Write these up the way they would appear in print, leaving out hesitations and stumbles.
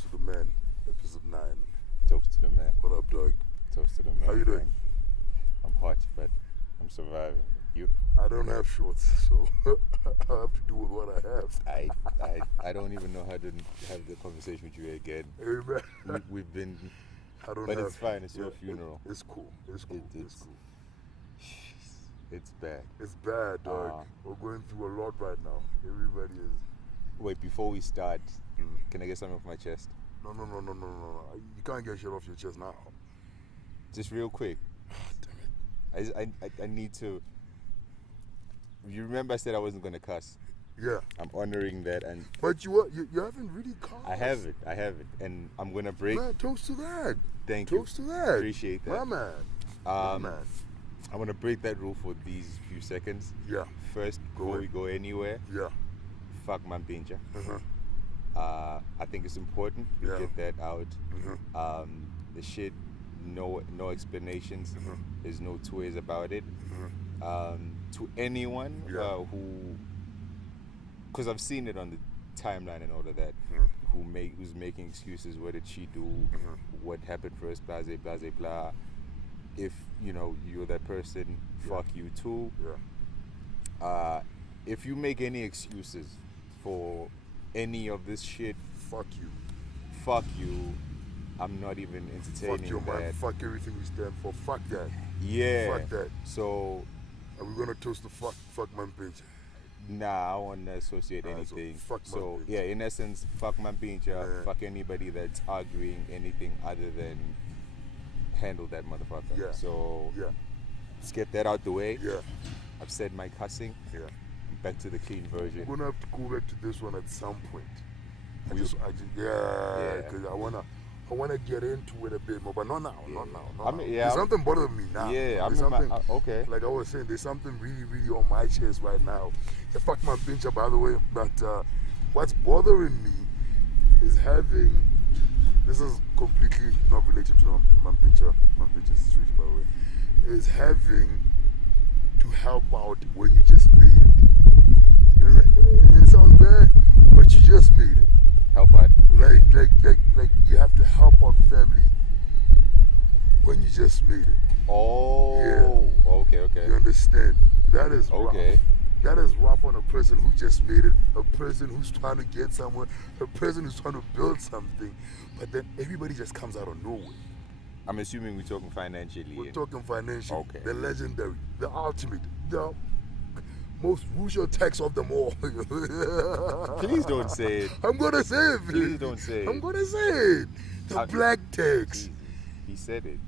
Toast to the Man, episode 9. Toast to the man. What up, dog? Toast to the man. How you doing? I'm hot, but I'm surviving. You? I don't have shorts, so I have to do with what I have. I don't even know how to have the conversation with you again. Hey, man. We've been, I don't but have, it's fine. It's your funeral. It's cool. It's cool. It's cool. It's bad. It's bad, dog. We're going through a lot right now. Everybody is. Wait, before we start, can I get something off my chest? No. You can't get shit off your chest now. Just real quick. Damn it. I need to. You remember I said I wasn't going to cuss? Yeah. I'm honoring that, and but you haven't really cussed. I have it, and I'm going to break. Man, toast to that. Thank you. Toast to that. Appreciate that. My man. My man. I want to break that rule for these few seconds. Yeah. First, before we go anywhere, yeah. Fuck Mampinja. Uh-huh. I think it's important we get that out. The shit, no explanations. There's no two ways about it. To anyone who, because I've seen it on the timeline and all of that, who's making excuses. What did she do? What happened first? Blah blah blah. If you're that person, fuck you too. Yeah. If you make any excuses for any of this shit, fuck you. Fuck you. I'm not even entertaining fuck your that. Man. Fuck everything we stand for. Fuck that. Yeah. Fuck that. So. Are we gonna toast the fuck Mampinja? Nah, I want to associate anything. So fuck so yeah, in essence, fuck Mampinja. Yeah. Fuck anybody that's arguing anything other than handle that motherfucker. Yeah. So yeah. Let's get that out the way. Yeah. I've said my cussing. Yeah. Back to the clean version. We're gonna have to go back to this one at some point. Because I wanna get into it a bit more, but not now. There's something bothering me now. Yeah, okay. Like I was saying, there's something really, really on my chest right now. Yeah, fuck my pincher, by the way. But what's bothering me is having. This is completely not related to my pincher situation, by the way. Is having to help out when you just made it. It sounds bad, but you just made it. Help out. Like you have to help out family when you just made it. Oh. Yeah. Okay. You understand? That is okay. Rough. That is rough on a person who just made it, a person who's trying to get somewhere, a person who's trying to build something, but then everybody just comes out of nowhere. I'm assuming we're talking financially. We're talking financially. Okay. The legendary, the ultimate, the most crucial tax of them all. Please don't say it. I'm gonna say it. Please don't say it. I'm gonna say it. The black tax. He said it.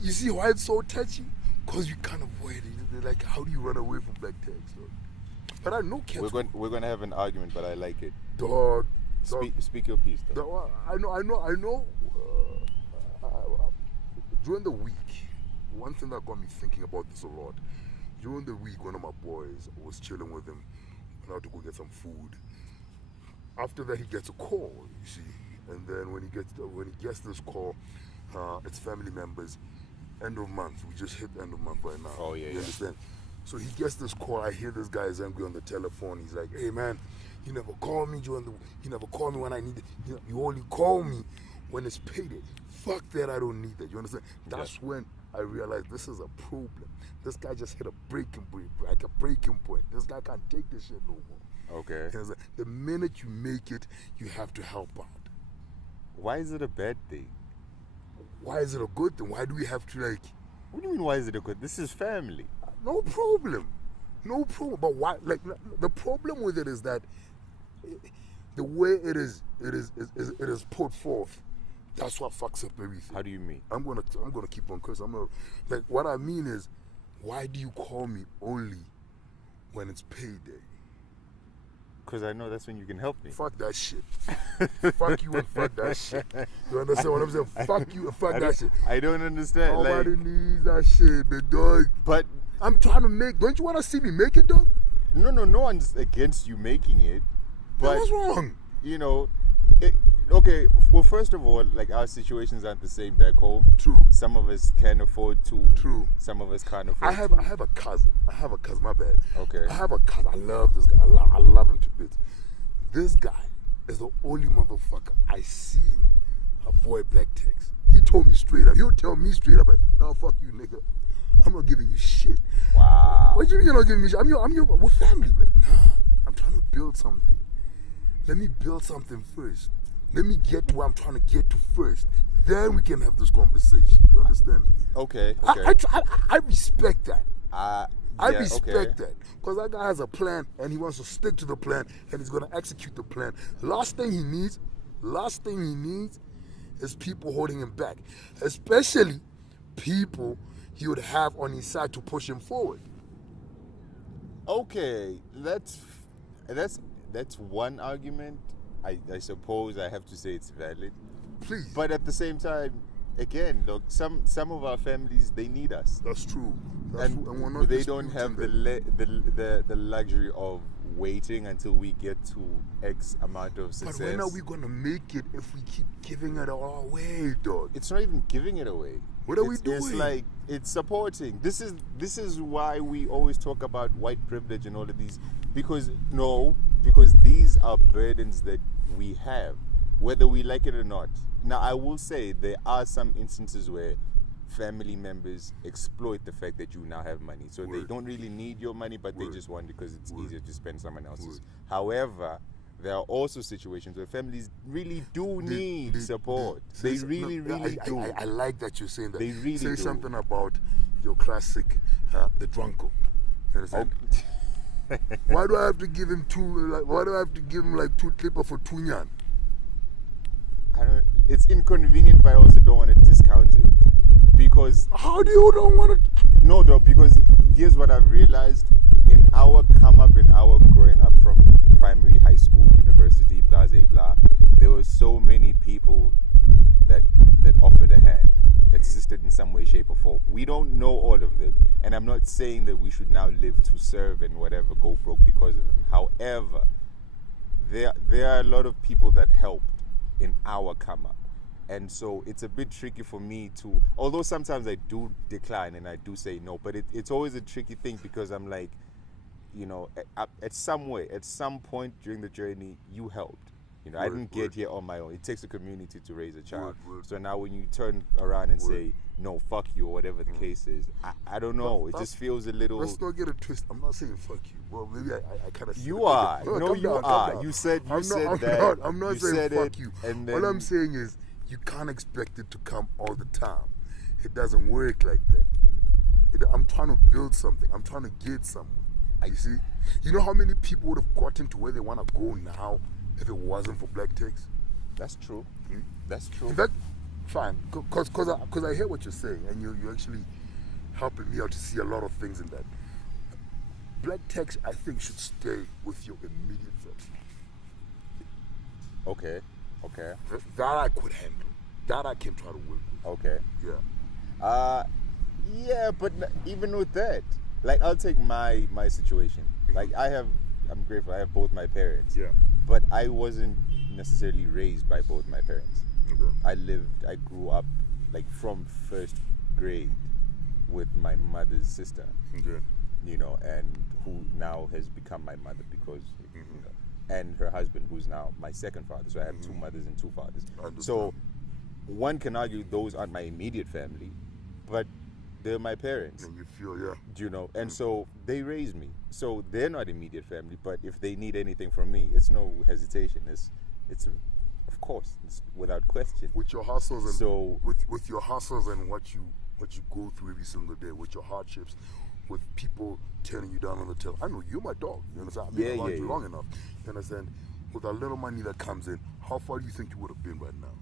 You see why it's so touchy? Because you can't avoid it. Like, how do you run away from black tax, dog? But I know cats. We're gonna have an argument, but I like it. Dog. Speak your piece, though. I know. During the week, one thing that got me thinking about this a lot. During the week, one of my boys, I was chilling with him, went out to go get some food. After that, he gets a call, you see, and then when he gets this call, it's family members. End of month, we just hit the end of month right now. Oh yeah, you understand? So he gets this call. I hear this guy is angry on the telephone. He's like, "Hey man, you never call me you never call me when I need it. You only call me when it's payday. Fuck that, I don't need that." You understand? That's when I realized this is a problem. This guy just hit a breaking point. This guy can't take this shit no more. Okay. The minute you make it, you have to help out. Why is it a bad thing? Why is it a good thing? Why do we have to like... What do you mean, why is it a good thing? This is family. No problem. But why? Like, the problem with it is that the way it is put forth, that's what fucks up everything. How do you mean? I'm gonna keep on cursing. Like, what I mean is, why do you call me only when it's payday? Because I know that's when you can help me. Fuck that shit. Fuck you and fuck that shit. You understand what I'm saying? Fuck you and fuck that shit. I don't understand. Nobody needs that shit, big dog. But I'm trying to make. Don't you want to see me make it, dog? No one's against you making it. But what's wrong? Okay, well, first of all, like, our situations aren't the same back home. True. Some of us can afford to. True. Some of us can't afford I have a cousin, my bad. Okay. I have a cousin. I love this guy. I love him to bits. This guy is the only motherfucker I seen avoid black text. He told me straight up. He'll tell me straight up, like, no, fuck you, nigga. I'm not giving you shit. Wow. What do you mean you're not giving me shit? We're family. Like, nah, I'm trying to build something. Let me build something first. Let me get to where I'm trying to get to first. Then we can have this conversation. You understand? Okay. I respect that. I Yeah, respect that. Because that guy has a plan and he wants to stick to the plan and he's going to execute the plan. Last thing he needs is people holding him back. Especially people he would have on his side to push him forward. Okay, that's one argument. I suppose I have to say it's valid. Please. But at the same time, again, look, some of our families, they need us. That's true. And we're not they don't have the luxury of waiting until we get to X amount of success. But when are we going to make it if we keep giving it all away, dog? It's not even giving it away. What are we doing? It's like, it's supporting. This is why we always talk about white privilege and all of these. Because these are burdens that we have, whether we like it or not. Now, I will say there are some instances where family members exploit the fact that you now have money. So they don't really need your money, but they just want because it's easier to spend someone else's. However, there are also situations where families really do need support. They really do. I like that you're saying that. They really say do. something about your classic, the drunko. You understand? Why do I have to give him like 2 clipper for 2 nyan? It's inconvenient, but I also don't want to discount it. Because how do you don't want to? No, though, because here's what I've realized in our come up, in our growing up from primary, high school, university, blah, blah, blah. There were so many people that offered a hand, assisted in some way, shape, or form. We don't know all of them, and I'm not saying that we should now live to serve and whatever, go broke because of them. However, there are a lot of people that helped in our come up. And so it's a bit tricky for me to, although sometimes I do decline and I do say no, but it's always a tricky thing because I'm like, you know, at some point during the journey, you helped. You know, I didn't get here on my own. It takes a community to raise a child. So now when you turn around and say, no, fuck you, or whatever the case is, I don't know. It just feels a little... Let's not get a twist. I'm not saying fuck you. Well, maybe I kind of... You are. No, you are. You said that. I'm not saying fuck you. And all I'm saying is, you can't expect it to come all the time. It doesn't work like that. I'm trying to build something. I'm trying to get somewhere. You see? You know how many people would have gotten to where they want to go now if it wasn't for black text? That's true. That's true. In fact, fine. Because I hear what you're saying, and you're actually helping me out to see a lot of things in that. Black text, I think, should stay with your immediate family. Okay. That I could handle. That I can try to work with. Okay. Yeah. Yeah, but even with that, like, I'll take my situation. Like, I'm grateful. I have both my parents. Yeah. But I wasn't necessarily raised by both my parents. Okay. I grew up, like, from first grade with my mother's sister. Okay. You know, and who now has become my mother because, you know, and her husband, who's now my second father. So I have 2 mothers and 2 fathers. So one can argue those aren't my immediate family, but they're my parents. And you feel, yeah. Do you know? And so they raised me. So they're not immediate family, but if they need anything from me, it's no hesitation. Of course, it's without question. With your hustles and with your hustles and what you go through every single day, with your hardships, with people turning you down on the tail. I know you're my dog. You understand? I've been around you long enough. You understand? With a little money that comes in, how far do you think you would have been right now?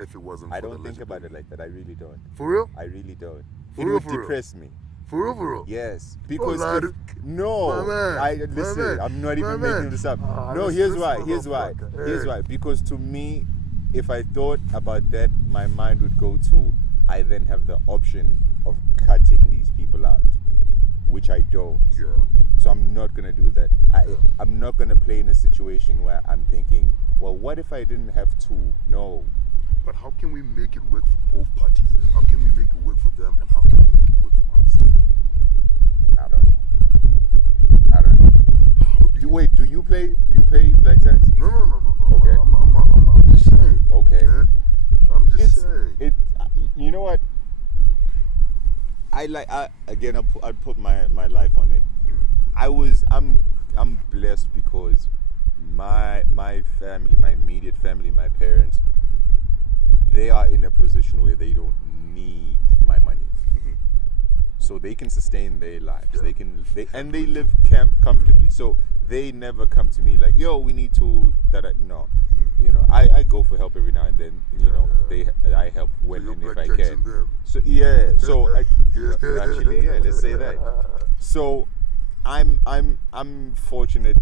If it wasn't for I don't think about it like that. I really don't. For real? I really don't. For it real, would for depress me. For real, for real? Yes. Because listen, I'm not even making this up. No, here's why. Because to me, if I thought about that, my mind would go to, I then have the option of cutting these people out, which I don't. Yeah. So I'm not going to do that. I'm not going to play in a situation where I'm thinking, well, what if I didn't have to? No. But how can we make it work for both parties then? How can we make it work for them and how can we make it work for us? I don't know. How do Wait, do you pay black tax? No. Okay. I'm just saying. Okay. Yeah? I'm just saying. You know what? I'd put my life on it. I'm blessed because my family, my immediate family, my parents, they are in a position where they don't need my money. So they can sustain their lives. Yeah. They live comfortably. So they never come to me like, yo, we need to no. You know, I go for help every now and then. You know, I help when and if I can. So yeah. So actually, let's say that. So I'm fortunate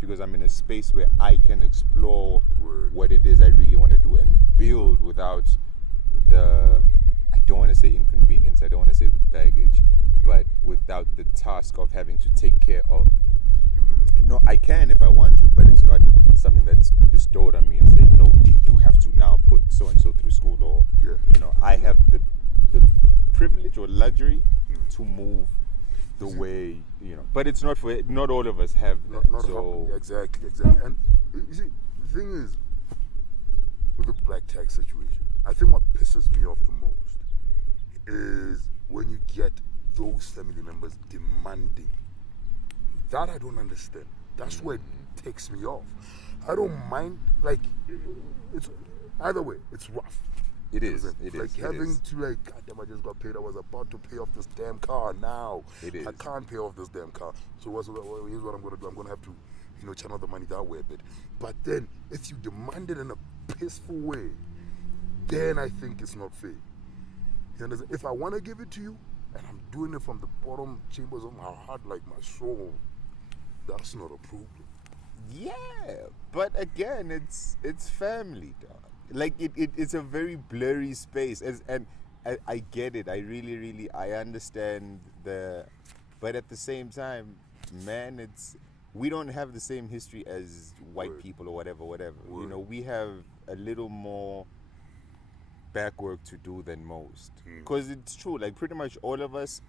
because I'm in a space where I can explore what it is I really want to do and build without I don't want to say inconvenience, I don't want to say the baggage, but without the task of having to take care of. You know, I can if I want to, but it's not something that's bestowed on me and say, no, D, you have to now put so and so through school, or you know, I have the privilege or luxury to move the way, you know, but it's not all of us have that. Exactly. And you see, the thing is, with the black tax situation, I think what pisses me off the most is when you get those family members demanding. That I don't understand. That's where it takes me off. I don't mind, like, it's either way, it's rough. It is. Having to God damn, I just got paid. I was about to pay off this damn car now. I can't pay off this damn car. So here's what I'm gonna do. I'm gonna have to, channel the money that way a bit. But then if you demand it in a peaceful way, then I think it's not fair. You understand? If I wanna give it to you and I'm doing it from the bottom chambers of my heart, like my soul, that's not a problem. Yeah, but again, it's family, dog. Like it's a very blurry space, and I get it. I really I understand but at the same time, man, we don't have the same history as white people or whatever. You know, we have a little more back work to do than most. Because it's true, like pretty much all of us,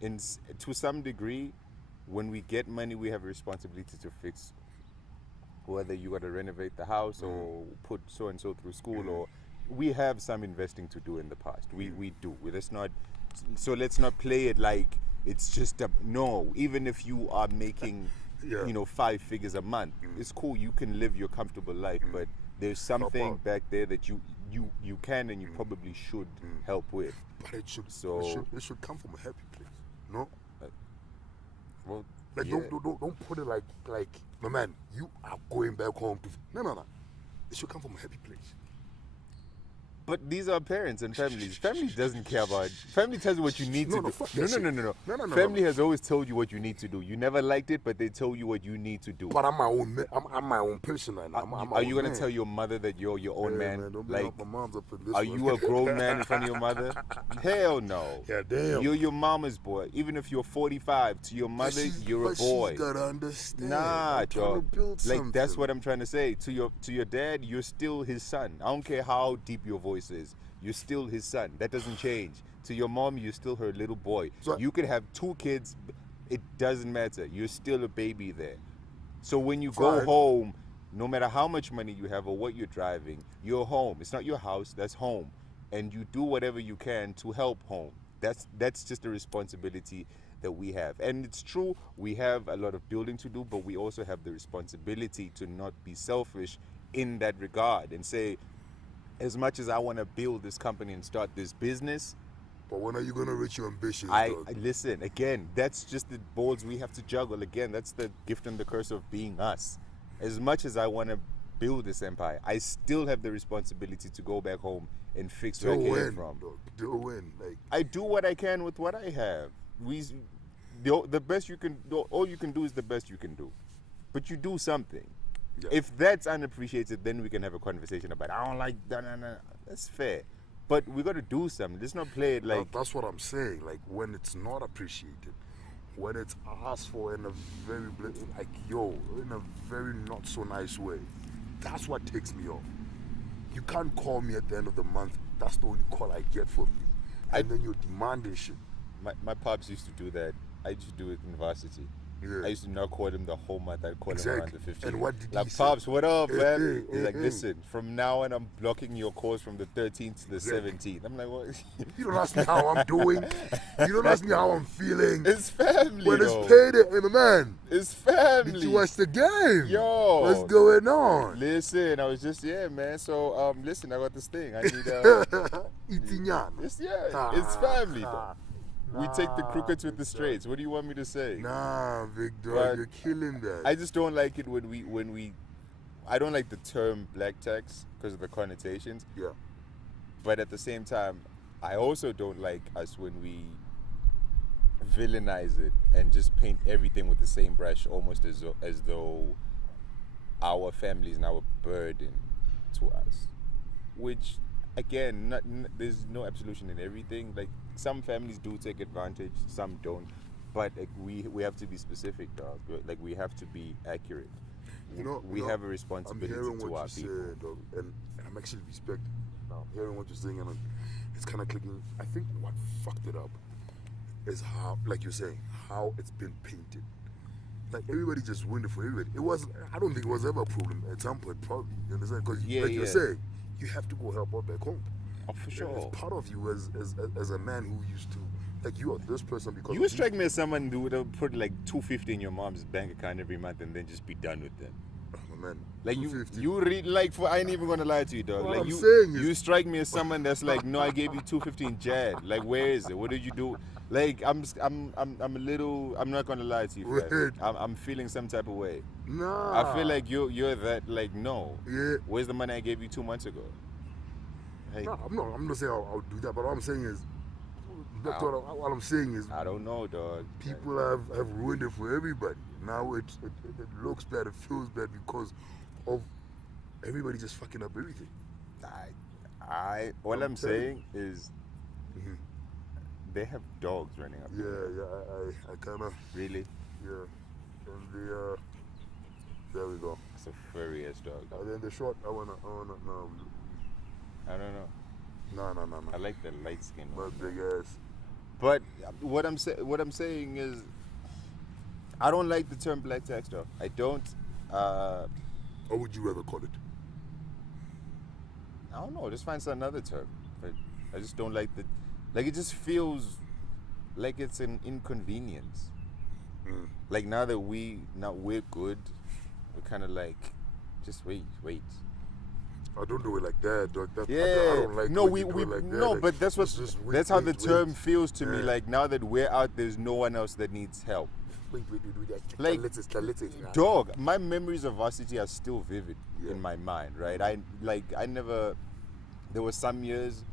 to some degree, when we get money, we have a responsibility to fix. Whether you got to renovate the house or put so and so through school, or we have some investing to do in the past. We do. Let's not play it like it's just no. Even if you are making 5 figures a month, it's cool. You can live your comfortable life, but there's something back there that you can and you probably should help with. But it should come from a happy place, no? Well. Like don't put it like my man, you are going back home to no. It should come from a happy place. But these are parents and families. Family doesn't care about. Family tells you what you need to do. No. Family has always told you what you need to do. You never liked it, but they told you what you need to do. But I'm my own person right now. Are you gonna tell your mother that you're your own man? Man, like, my mom's up in this are you a grown man in front of your mother? Hell no. Yeah, damn. You're your mama's boy. Even if you're 45, to your mother, you're a boy. She's gotta understand. Nah, dog. Like that's what I'm trying to say. To your dad, you're still his son. I don't care how deep your voice is. You're still his son. That doesn't change. To your mom, you're still her little boy. So you could have 2 kids. It doesn't matter. You're still a baby there. So when you go home, no matter how much money you have or what you're driving, you're home. It's not your house. That's home. And you do whatever you can to help home. That's just a responsibility that we have. And it's true, we have a lot of building to do, but we also have the responsibility to not be selfish in that regard and say, as much as I want to build this company and start this business, but when are you going to reach your ambitions? Listen, again, that's just the balls we have to juggle. Again, that's the gift and the curse of being us. As much as I want to build this empire, I still have the responsibility to go back home and fix where I came from. I do what I can with what I have. The best you can do, all you can do is the best you can do. But you do something. Yeah. If that's unappreciated, then we can have a conversation about, I don't like that. No. That's fair. But we got to do something. Let's not play it like... That's what I'm saying. Like, when it's not appreciated, when it's asked for in a very, in a very not so nice way, that's what takes me off. You can't call me at the end of the month. That's the only call I get from you. And then you're demanding shit. My pops used to do that. I used to do it in varsity. I used to not call him the whole month. I'd call him around the 15th. And what did like, he say? Pops, what up, man? He's like, listen, from now on, I'm blocking your calls from the 13th to the 17th. I'm like, what? You don't ask me how I'm doing. You don't ask me how I'm feeling. It's family, when it's payday, hey, man. It's family. Did you watch the game? Yo. What's going on? Listen, I was just, man. So, listen, I got this thing. I need, Itinyan. it's family, though. We take the crookeds with the straights. What do you want me to say? Nah, Victor, But you're killing that. I just don't like it when we I don't like the term black tax because of the connotations. Yeah. But at the same time, I also don't like us when we villainize it and just paint everything with the same brush, almost as though our family is now a burden to us. Which, again, there's no absolution in everything. Like, some families do take advantage, some don't. But like, we have to be specific, dog. Like, we have to be accurate. We have a responsibility to our people. Said, dog, and I'm actually respecting. Now, I'm hearing what you're saying, and it's kind of clicking. I think what fucked it up is how, like you're saying, how it's been painted. Like, everybody just ruined it for everybody. It wasn't. I don't think it was ever a problem at some point, probably. You understand? Because, you're saying, you have to go help out back home. Oh, for sure. It's part of you as a man who used to, like, you are this person because you would strike me as someone who would have put like $250 in your mom's bank account every month and then just be done with them. Oh, man. Like, you read, like, I ain't even gonna lie to you, dog. What Like, I'm saying is, you strike me as someone that's like, no, I gave you $250 in Jad. Like, where is it? What did you do? Like, I'm a little. I'm not gonna lie to you, fam. I'm feeling some type of way. Nah. I feel like you're that. Like, no. Yeah. Where's the money I gave you 2 months ago? Hey. No, I'm not saying I'll do that, but what I'm saying is, what I'm saying is, I don't know, dog. People have ruined it for everybody. Now it looks bad, it feels bad because of everybody just fucking up everything. All I'm saying is, they have dogs running up. I kind of. Really? Yeah. And there we go. It's a furry ass dog. And then the short, I wanna no. I don't know. No. I like the light skin one. Big ass. But what I'm saying is, I don't like the term black tax, though. I don't. Or would you rather call it? I don't know. Just find another term. But I just don't like the. Like, it just feels like it's an inconvenience. Like, now that we're good, we're kind of like, just wait. I don't do it like that, dog. I don't like no, we like no, that. but that's how the term feels to me. Like, now that we're out, there's no one else that needs help. Wait. Like, dog, my memories of varsity are still vivid in my mind, right? I never. There were some years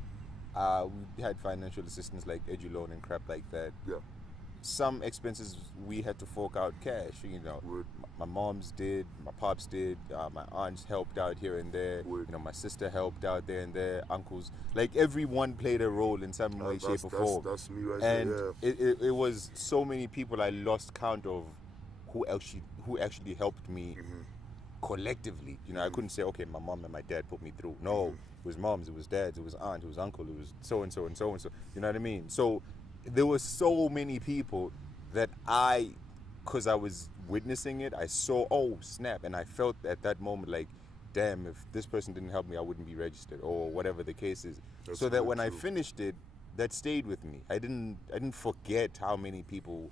we had financial assistance like edu loan and crap like that. Yeah. Some expenses we had to fork out cash. You know, my mom's did, my pops did, my aunts helped out here and there. You know, my sister helped out there and there. Uncles, like, everyone played a role in some way, shape, or form. That's me right and there. It was so many people I lost count of who actually helped me collectively. You know, I couldn't say, okay, my mom and my dad put me through. No, it was moms, it was dads, it was aunt, it was uncle, it was so and so and so and so. You know what I mean? So there were so many people that because I was witnessing it, I saw, oh snap, and I felt at that moment like, damn, if this person didn't help me, I wouldn't be registered, or whatever the case is. That's so that when true. I finished it, that stayed with me. I didn't forget how many people,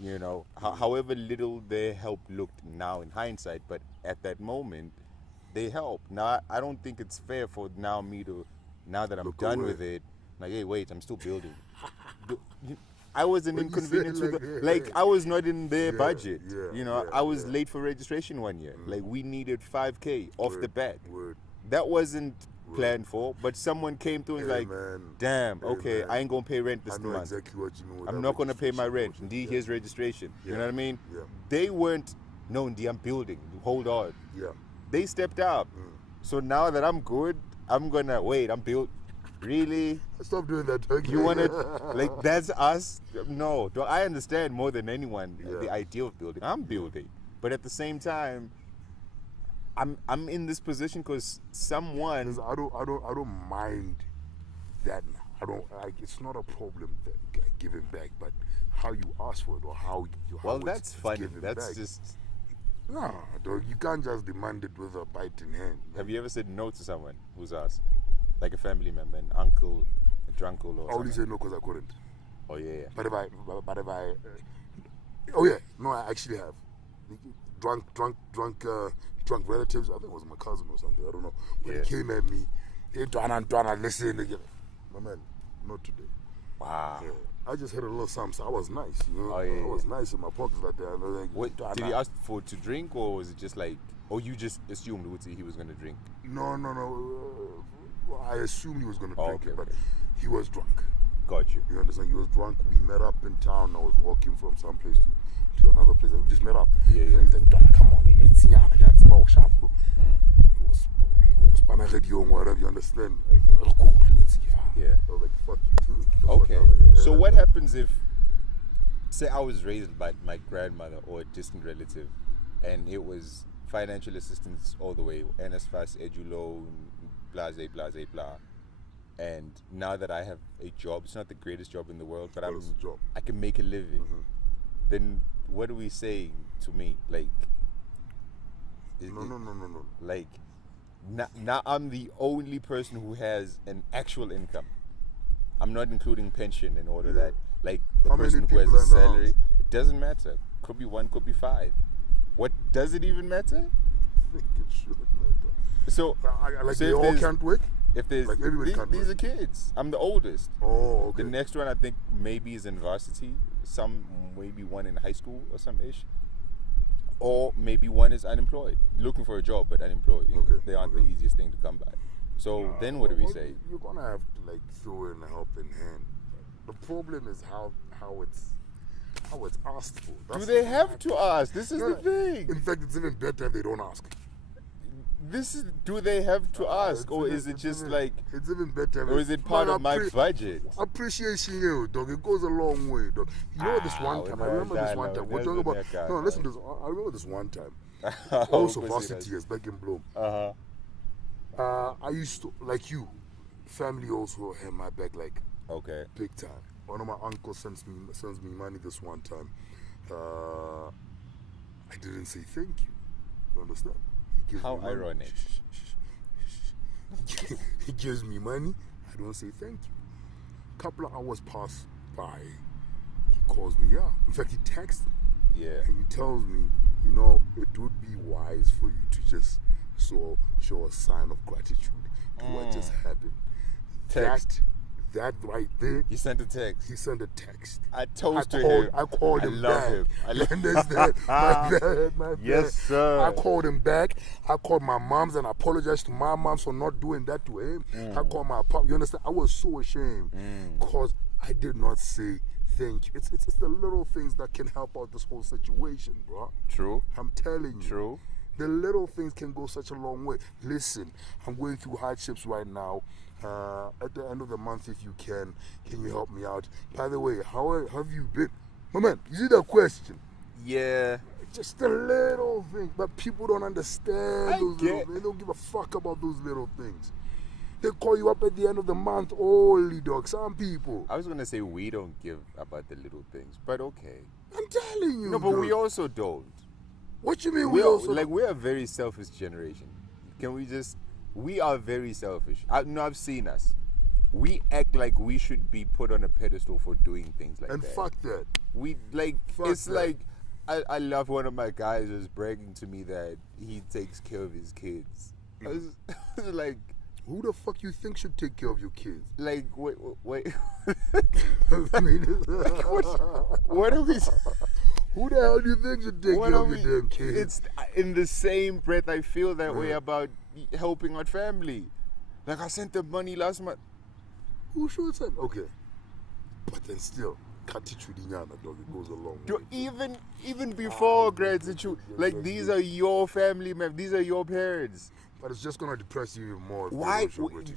you know, however little their help looked now in hindsight, but at that moment, they helped. Now, I don't think it's fair for now that I'm done with it, like, hey, wait, I'm still building. I was an inconvenience to like I was not in their budget. You know, I was late for registration one year. Like, we needed $5K off the bat. That wasn't planned for, but someone came through and like, damn, okay, I ain't gonna pay rent this month. Exactly what you mean. I'm not gonna pay my rent. Ndie, here's registration. You know what I mean? They weren't, no, Ndie, I'm building. Hold on. They stepped up. So now that I'm good, I'm gonna wait. I'm built. Really? Stop doing that, Turkey. You want to, like, that's us? No. I understand more than anyone the idea of building. I'm building. But at the same time, I'm in this position because someone... I don't mind that now. It's not a problem giving back, but how you ask for it or how you. Well, that's funny. That's back. just. Nah, dog. You can't just demand it with a bite in hand. Have you ever said no to someone who's asked, like a family member, an uncle, a drunkle, or? I only said no because I couldn't. Oh yeah. But if I, oh yeah, no, I actually have. Drunk relatives. I think it was my cousin or something. I don't know. But he came at me. Hey, Dwana, listen again. My man, not today. Wow. Yeah. I just had a little something. So I was nice, you know. Oh, yeah, I was nice in my pockets like that. And I was like, what, did he ask for to drink, or was it just like, or you just assumed he was gonna drink? No. I assumed he was gonna drink it, but okay. he was drunk. Got you. You understand? He was drunk. We met up in town. I was walking from some place to another place, and we just met up. Yeah. And he's like, Dwana, come on, it's about sharp. It was Panagadion, whatever, you understand? Yeah. I was like, fuck you. Okay. So what happens if, say, I was raised by my grandmother or a distant relative, and it was financial assistance all the way, NSFAS, EduLoan, blah, and now that I have a job, it's not the greatest job in the world, but I can make a living. Then what are we saying to me? Like, No. Like, now I'm the only person who has an actual income. I'm not including pension in order that, like, the person who has a salary, it doesn't matter. Could be 1, could be 5. What, does it even matter? I think it should matter. So, they all can't work? If there's, like everybody can't these work. are kids. I'm the oldest. Oh, okay. The next one I think maybe is in varsity. Maybe one in high school or some ish. Or maybe one is unemployed, looking for a job but unemployed. They aren't the easiest thing to come by. So then what do we say? You're gonna have to like throw in a helping hand. The problem is how it's asked for. Do they have to ask? This is the thing. In fact, it's even better if they don't ask. Do they have to ask, or is it just like? It's even better. Or is it part of my budget? Appreciation, you dog. It goes a long way, dog. You know this one time. I remember this one time. We're talking about. No, listen to this. I remember this one time. Also, varsity years back in Bloom. I used to, like you, family also had my back like big time. One of my uncles sends me money this one time. I didn't say thank you. You understand? How ironic. He gives me money. I don't say thank you. Couple of hours pass by. He calls me up. In fact, he texts me. Yeah. And he tells me, you know, it would be wise for you to just show a sign of gratitude to what just happened. Text. That right there. He sent a text. He sent a text. I toasted him. I called him back. I love him. My bad. Yes, sir. I called him back. I called my moms and I apologized to my moms for not doing that to him. I called my pop. You understand? I was so ashamed because I did not say thank you. It's the little things that can help out this whole situation, bro. True. I'm telling you. True. The little things can go such a long way. Listen, I'm going through hardships right now. At the end of the month, if you can you help me out? By the way, how have you been? My man, you see that question? Yeah. Just the little things, but people don't understand those little things. They don't give a fuck about those little things. They call you up at the end of the month, only dog. Some people. I was gonna say we don't give about the little things, but okay. I'm telling you. No, but we also don't. What you mean we also? Like, we're a very selfish generation. We are very selfish. I've seen us. We act like we should be put on a pedestal for doing things like that. And fuck that. I love one of my guys was bragging to me that he takes care of his kids. I was like, who the fuck you think should take care of your kids? Like, wait. I mean, what are we? Who the hell do you think should take care of your damn kids? It's in the same breath I feel that way about helping out family. Like, I sent them money last month. Who should send? Okay, but then still, Katichudinyana, dog, it goes a long way. Even before gratitude, like, these are your family members, these are your parents. But it's just gonna depress you even more. Why?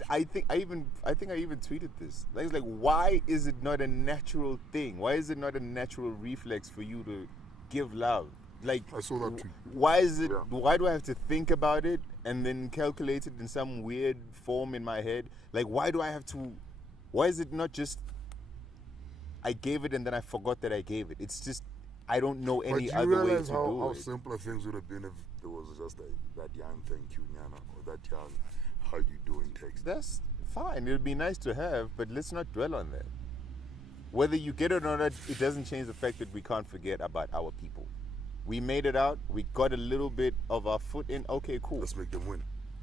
I think I even tweeted this. Like, why is it not a natural thing? Why is it not a natural reflex for you to give love? Like, I saw that tweet. Why is it? Yeah. Why do I have to think about it and then calculate it in some weird form in my head? Like, why do I have to? Why is it not just I gave it and then I forgot that I gave it. It's just I don't know any but other way to realize do how it. simpler things would have been if there was just that young thank you, Nyana, or that young how you doing text. That's fine. It'll be nice to have, but let's not dwell on that. Whether you get it or not, it doesn't change the fact that we can't forget about our people. We made it out. We got a little bit of our foot in. Okay, cool. Let's make them win.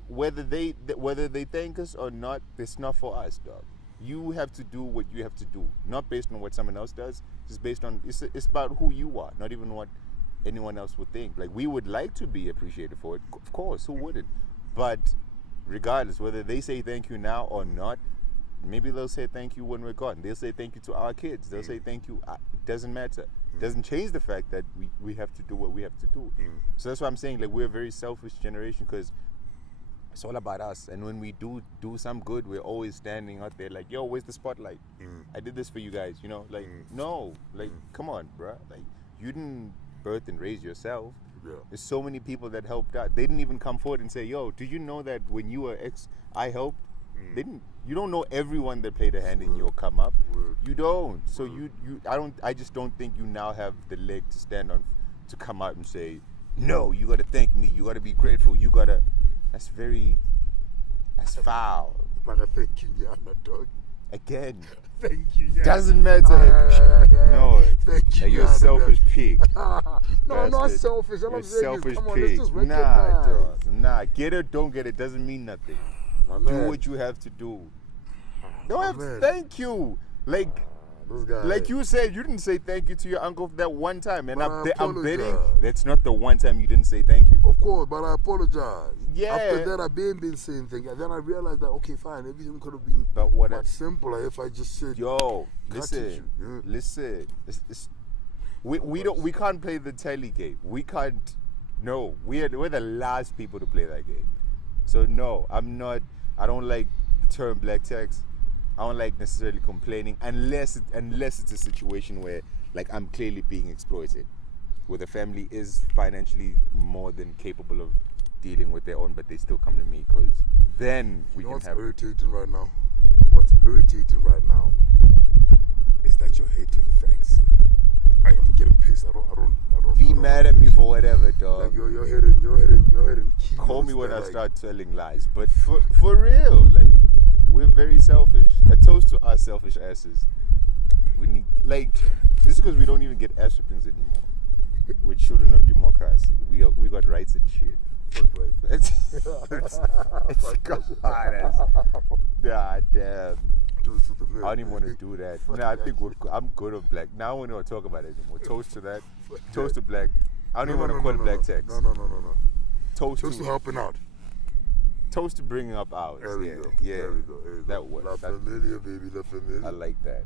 Whether they thank us or not, it's not for us, dog. You have to do what you have to do, not based on what someone else does. It's based on it's about who you are, not even what anyone else would think. Like, we would like to be appreciated for it, of course. Who wouldn't? But regardless, whether they say thank you now or not, maybe they'll say thank you when we're gone. They'll say thank you to our kids. They'll say thank you. It doesn't matter. It doesn't change the fact that we have to do what we have to do. So that's why I'm saying, like, we're a very selfish generation, because it's all about us. And when we do some good, we're always standing out there like, yo, where's the spotlight? I did this for you guys, you know? Like, no. Like, come on, bruh. Like, you didn't birth and raise yourself. Yeah. There's so many people that helped out. They didn't even come forward and say, yo, did you know that when you were I helped? You don't know everyone that played a hand in your come up. You don't. So I just don't think you now have the leg to stand on to come out and say, no, you gotta thank me, you gotta be grateful, that's foul. Man, I thank you, Nyana, dog. Again. Thank you, Nyana. Doesn't matter. No. Thank you, You're a Nyana, selfish pig. No, I'm not selfish. All You're I'm saying is, selfish come on, pig. let's just recognize. Nah, get it, don't get it, doesn't mean nothing. Do what you have to do. Don't have to thank you. Like, like you said, you didn't say thank you to your uncle for that one time. And I'm betting that's not the one time you didn't say thank you. Of course, but I apologize. Yeah. After that, I've been saying thank you. And then I realized that, okay, fine, everything could have been much simpler if I just said, yo, listen. We can't play the telly game. We can't. No, we're the last people to play that game. So no, I don't like the term black text. I don't like necessarily complaining unless it's a situation where, like, I'm clearly being exploited, where the family is financially more than capable of dealing with their own, but they still come to me, because then we can have. What's irritating right now is that you're hating facts. I'm getting pissed. I don't. Be mad at me for whatever, dog. Like you're hitting key. Call me when I start telling lies, but for real, like, we're very selfish. A toast to our selfish asses. We need, like, this is because we don't even get ass whippings anymore. We're children of democracy. We got rights and shit. Fuck right. It's God damn. Toast to the man. I don't even want to do that. Nah, I think I'm good on black. Now I don't want to talk about it anymore. Toast to that. Toast to black. I don't even want to call it black text. No. Toast to helping out. Toast to bringing up ours. There we go. Yeah. There we go. That was. La familia, baby. La familia. I like that.